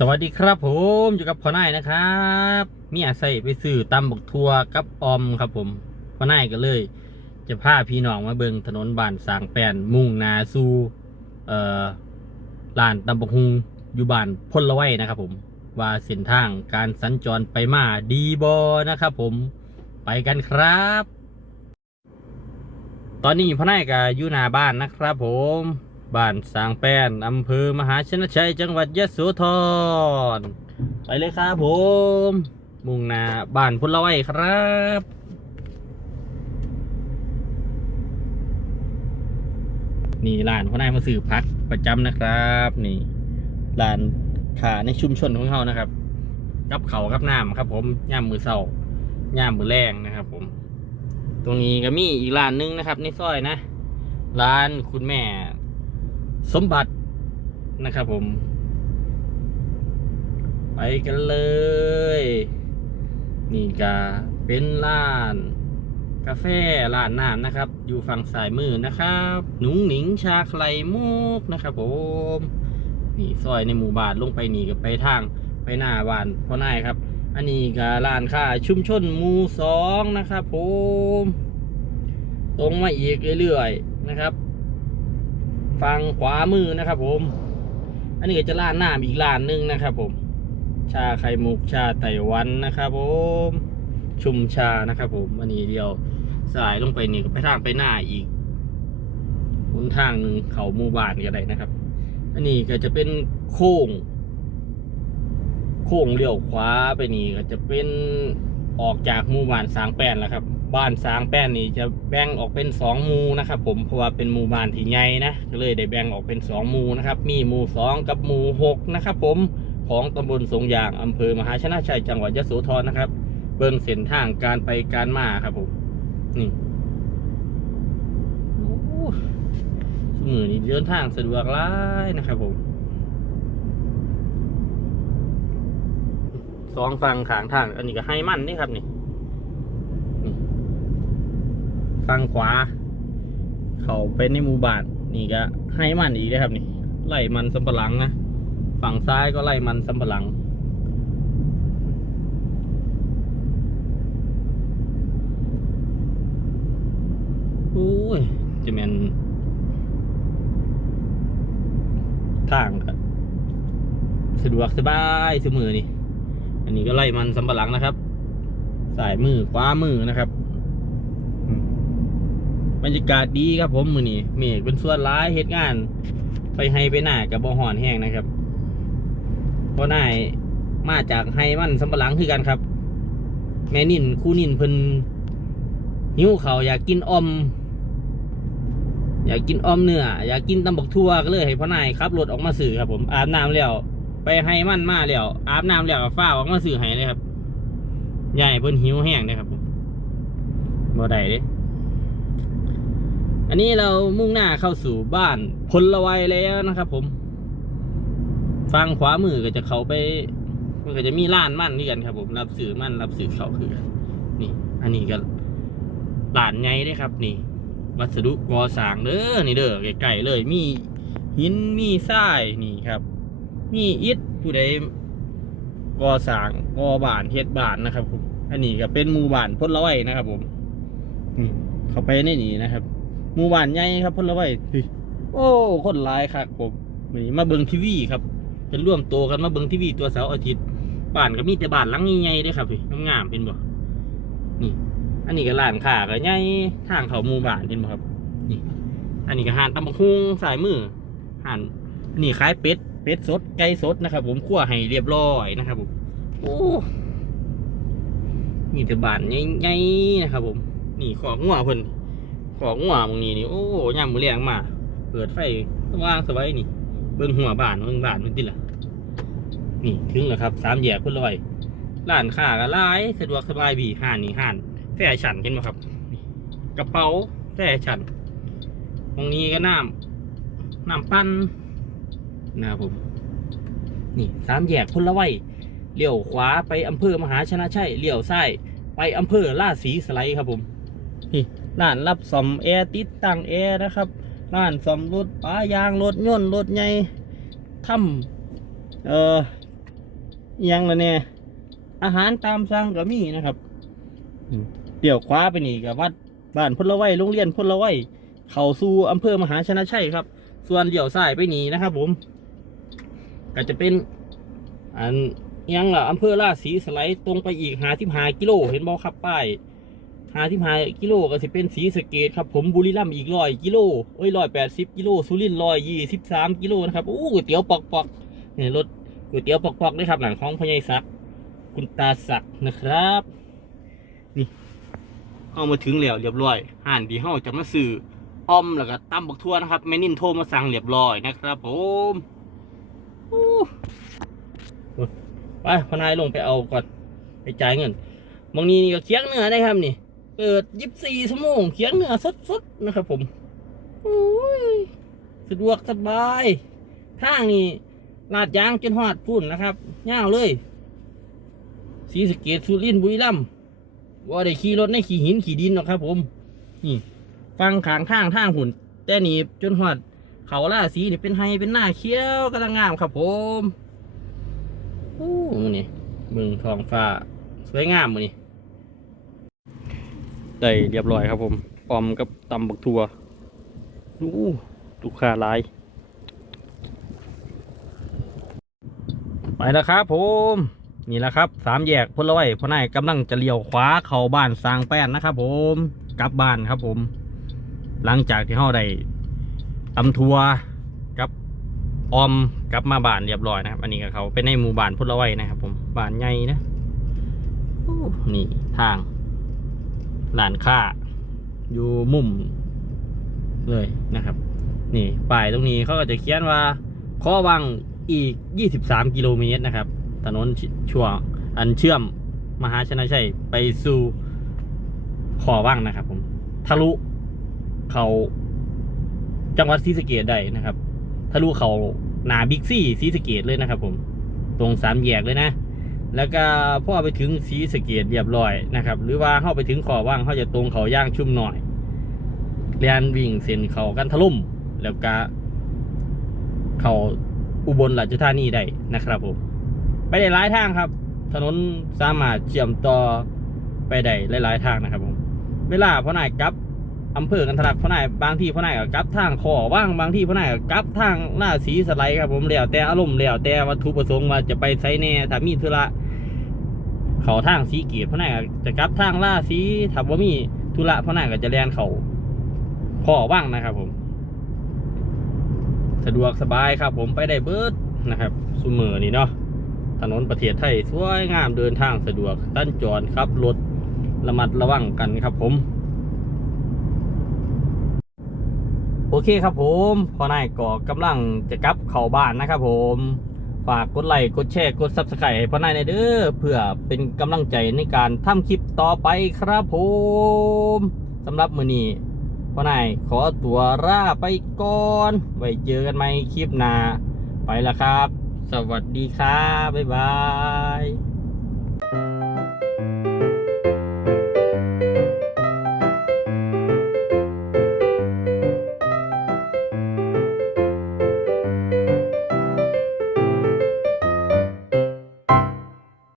สวัสดีครับผมอยู่กับพ่อนายนะครับมีอาศัยไปซื้อตำบักทัวกับออมครับผมพ่อนายก็เลย จะพาพี่น้องมาเบิงถนนบ้านสางแปนมุ่งนาสู่เอ่อลานตำบักฮุงอยู่บ้านพลละไว้นะครับผมว่าเส้นทางการสัญจรไปมาดีบอนะครับผมไปกันครับ ตอนนี้พ่อนายก็อยู่หน้าบ้านนะครับผม บ้านสางแป้นอำเภอมหาชนชัย จังหวัดยะโสธรไปเลยครับผม มุ่งหน้าบ้านพลละไว้ครับนี่ร้านพ่อนายมาสื่อพักประจำนะครับ นี่ร้านขาในชุมชนของเขานะครับ กับเขากับน้ำครับ ผมย่ามมือเศร้าย่ามมือแรงนะครับ ผม ตรงนี้ก็มีอีกร้านหนึงนะครับ ในซอยนะ ร้านคุณแม่ สมบัตินะครับผม ไปกันเลย นี่ก็เป็นร้าน กาแฟร้านน้ำนะครับ อยู่ฝั่งซ้ายมือนะครับ หนุ่งหนิงชาไคลมุกนะครับผมนี่ซอยในหมู่บ้านลงไปนี่ก็ไปทางไปหน้าบ้านพ่อนายครับ อันนี้ก็ร้านค้าชุมชนหมู่สองนะครับผม ตรงมาอีกเรื่อยๆนะครับ ฝั่งขวามือนะครับ ผม อันนี้ก็จะร้านน้ำอีกร้านหนึงนะครับ ผม ชาไข่มุกชาไต้หวันนะครับ ผม ชุมชานะครับ ผมอันนี้เดียวสายลงไปนี่ก็ไปทางไปหน้าอีกหนทางหนึ่งเขาหมู่บ้านก็ได้นะครับ อันนี้ก็จะเป็นโค้ง โค้งเลี้ยวขวาไปนี่ก็จะเป็นออกจากหมู่บ้านสางแป้นแล้วครับ บ้านสางแป้นนี่จะแบ่งออกเป็นสองหมู่นะครับผมเพราะว่าเป็นหมู่บ้านที่ใหญ่นะก็เลยได้แบ่งออกเป็นสองหมู่นะครับมีหมู่สองกับหมู่หกนะครับผมของตำบลสงยางอำเภอมหาชนะชัยจังหวัดยโสธรนะครับ เบิ่งเส้นทางการไปการมาครับผมนี่โอ้สมือนี้เดินทางสะดวกหลายนะครับผมสองฝั่งขางทาง อันนี้ก็ให้มันนี่ครับนี่ ฝั่งขวา เขาเป็นในหมู่บ้านนี่ก็ให้มันอีกนะครับนี่ไล่มันสำปะหลังนะฝั่งซ้ายก็ไล่มันสำปะหลัง โอ้ย จะเป็นทางก็สะดวกสบายเสมอนี่ อันนี้ก็ไล่มันสำปะหลังนะครับ สายมือขวามือนะครับ บรรยากาศดีครับผมมือนี่เมฆเป็นส่วนร้ายเหตุงาน ไปให้ไปหน้ากับบ่หอนแห้งนะครับเพราะนายมาจากไฮมันสำปะหลังคือกันครับ แม่นินคู่นินเพิ่นหิวเขาอยากกินอม อยากกินอมเนื้ออยากกินตำบักทั่วก็เลยให้พ่อนายขับรถออกมาสื่อครับ ผมอาบน้ำแล้วไปให้มันมาแล้วอาบน้ำแล้วก็ฟ้าออกมาสื่อให้เลยครับยายเพิ่นหิวแห้งเลยครับผมบ่ได้เด้ อันนี้เรามุ่งหน้าเข้าสู่บ้านพลละไวยแล้วนะครับผมฝั่งขวามือก็จะเขาไป มันก็จะมีร้านมั่นนี่กันครับ ผมรับสื่อมั่นรับสื่อเขาคือกันนี่ อันนี้ก็ร้านไงได้ครับ นี่ วัสดุก่อสร้างเด้อนี่เด้อไก่ๆเลย มีหินมีทรายนี่ครับ มีอิฐผู้ใดก่อสร้างก่อบ้านเฮ็ดบ้านนะครับผมอันนี้ก็เป็นหมู่บ้านพลละไว้นะครับ ผม อืมเข้าไปในนี่นะครับ หมู่บ้านใหญ่ครับพลละไว้โอ้ คนหลายครับผมนนี้มาเบิงทีวีครับจะร่วมโตกันมาเบิงทีวีตัวเสาร์อาทิตย์บ้านก็มีแต่บ้านหลังใหญ่ๆเด้ครับพี่งามๆเป็นบ่นี่ อันนี้ก็ร้านค้าก็ใหญ่ทางเขาหมู่บ้านเห็นบ่ครับ นี่ อันนี้ก็ห่านตำบักฮุงสายมือห่านนนี้ขายเป็ดเป็ดสดไก่สดนะครับ ผมคั่วให้เรียบร้อยนะครับผมโอ้มีแต่บ้านใหญ่ๆนะครับ ผม นี่ของงัวเพิ่น ของงัวตรงนี้นี่โอ้ยามมือแรงมา เปิดไฟสว่างสบายนี่ เบิ่งหัวบ้านเบิ่งบ้านมันติล่ะ นี่ถึงแล้วครับสามแยกพุ่นละไว้ร้านค้าก็หลายสะดวกสบายบีห้านนี่ห้านแฟชั่นเห็นไหมครับ กระเป๋าแฟชั่นตรงนี้ก็น้ำน้ำปั้นนะครับผม นี่สามแยกพลละไว้เลี้ยวขวาไปอำเภอมหาชนะชัยเลี้ยวซ้ายไปอำเภอลาดศรีสไลด์ครับผมนี่ ร้านรับซ่อมแอร์ติดตั้งแอร์นะครับร้านซ่อมรถป้ายางรถยนต์รถใหญ่ทำเอ่อยังละเนี่ยอาหารตามสั่งก็มีนะครับเดี๋ยวคว้าไปนี่กับวัดบ้านพลไว้โรงเรียนพลไว้เขาสู่อำเภอมหาชนะชัยครับ ส่วนเดี๋ยวซ้ายไปนี่นะครับ ผม ก็จะเป็น อันอิหยังล่ะอำเภอราชสีสไลด์ตรงไปอีกหาที่หากิโลเห็นบอครับป้าย หาที่หากิโลก็จะเป็นสีสเกตครับผมบุรีรัมย์อีกร้อยกิโลเอ้ยร้อยแปดสิบกิโลสุรินทร์ร้อยยี่สิบสามกิโลนะครับโอ้ก๋วยเตี๋ยวปอกปอกๆนี่รถก๋วยเตี๋ยวปอกปอกๆด้ครับหลังของพญายศักดิ์คุณตาศักดิ์นะครับ นี่เอามาถึงแล้วเรียบร้อยห่านที่เฮาจะมาซื้ออ้อมแล้วก็ตำบักทั่วนะครับแม่นิ่นโทรมาสั่งเรียบร้อยนะครับผมไปพนายลงไปเอาก่อนไปจ่ายเงินบางนี้นี่ก็เคียงเนื้อได้ครับนี่ เปิดยิบสี่ชั่วโมงเคียงเนื้อสดๆนะครับผมโอ้ยสะดวกสบายทางนี่ลาดยางจนหอดพุ่นนะครับย่าวเลย สีสะเกตสุรินทร์บุรีรัมย์ว่าได้ขี่รถในขี่หินขี่ดินหรอกครับ ผม นี่ ฟังขางทางทางหุ่น แต่นี่จนหอด เขาล่าสีนี่เป็นไฮเป็นหน้าเขียวกำลังงามครับ ผมโอ้มือนี่มึงทองฟ้า สวยงามมือนี่ ได้เรียบร้อยครับผมออมกับตำบักทัวดูลูกค้าหลาย ไปแล้วครับผมนี่แหละครับสามแยกพลไว้พ่อนายกำลังจะเลี้ยวขวาเข้าบ้านสร้างแป้นนะครับ ผมกลับบ้านครับผม หลังจากที่เฮาได้ตำทัวกับออมกลับมาบ้านเรียบร้อยนะครับ อันนี้ก็เขาเป็นในหมู่บ้านพุทธละไว้นะครับ ผมบ้านใหญ่นะนี่ทาง ร้านค้าอยู่มุมเลยนะครับ นี่ป้ายตรงนี้เขาก็จะเขียนว่าข้อวังอีก 23 กิโลเมตรนะครับ ถนนช่วงอันเชื่อมมหาชนะชัยไปสู่ขอวังนะครับ ผม ทะลุเขาจังหวัดศรีสะเกษได้นะครับ ทะลุเขานาบิ๊กซี่สีสะเกตเลยนะครับ ผม ตรงสามแยกเลยนะ แล้วก็พอไปถึงสีสะเกตเรียบร้อยนะครับ หรือว่าเข้าไปถึงขอว่างเขาจะตรงเขาย่างชุ่มหน่อยเรียนวิ่งเส้นเขากันทะลุ่ม แล้วก็เขาอุบลราชธานีได้นะครับผมไปได้หลายทางครับ ถนนสามารถเชื่อมต่อไปได้หลายๆทางนะครับผม เวลาพ่อนายกลับ อำเภอกันทลักพ่อหนายบางที่พ่อหนายก็กลับทางขอว่างบางที่พ่อหนายก็กลับทางหน้าสีสไลด์ครับผมแล้วแต่อารมณ์แล้วแต่วัตถุประสงค์ว่าจะไปไซแน่ถ้ามีธุระเขาทางสีเกียรติพ่อหนายก็จะกลับทางล่าสีถ้าว่ามีธุระพ่อหนายก็จะแลนเขาขอว่างนะครับ ผม สะดวกสบายครับ ผมไปได้เบิร์ดนะครับสุเมอนี่เนาะถนนประเทศไทยสวยงามเดินทางสะดวกตั้นจรครับรถระมัดระวังกันครับผม โอเคครับผมพ่อนายก็กำลังจะกลับเข้าบ้านนะครับผมฝากกดไลค์กดแชร์กดซับสไครต์พ่อนายในเด้อเพื่อเป็นกำลังใจในการทำคลิปต่อไปครับผมสำหรับมือนี้พ่อนายขอตัวลาไปก่อน ไว้เจอกันใหม่คลิปหน้าไปละครับ สวัสดีครับบ๊ายบาย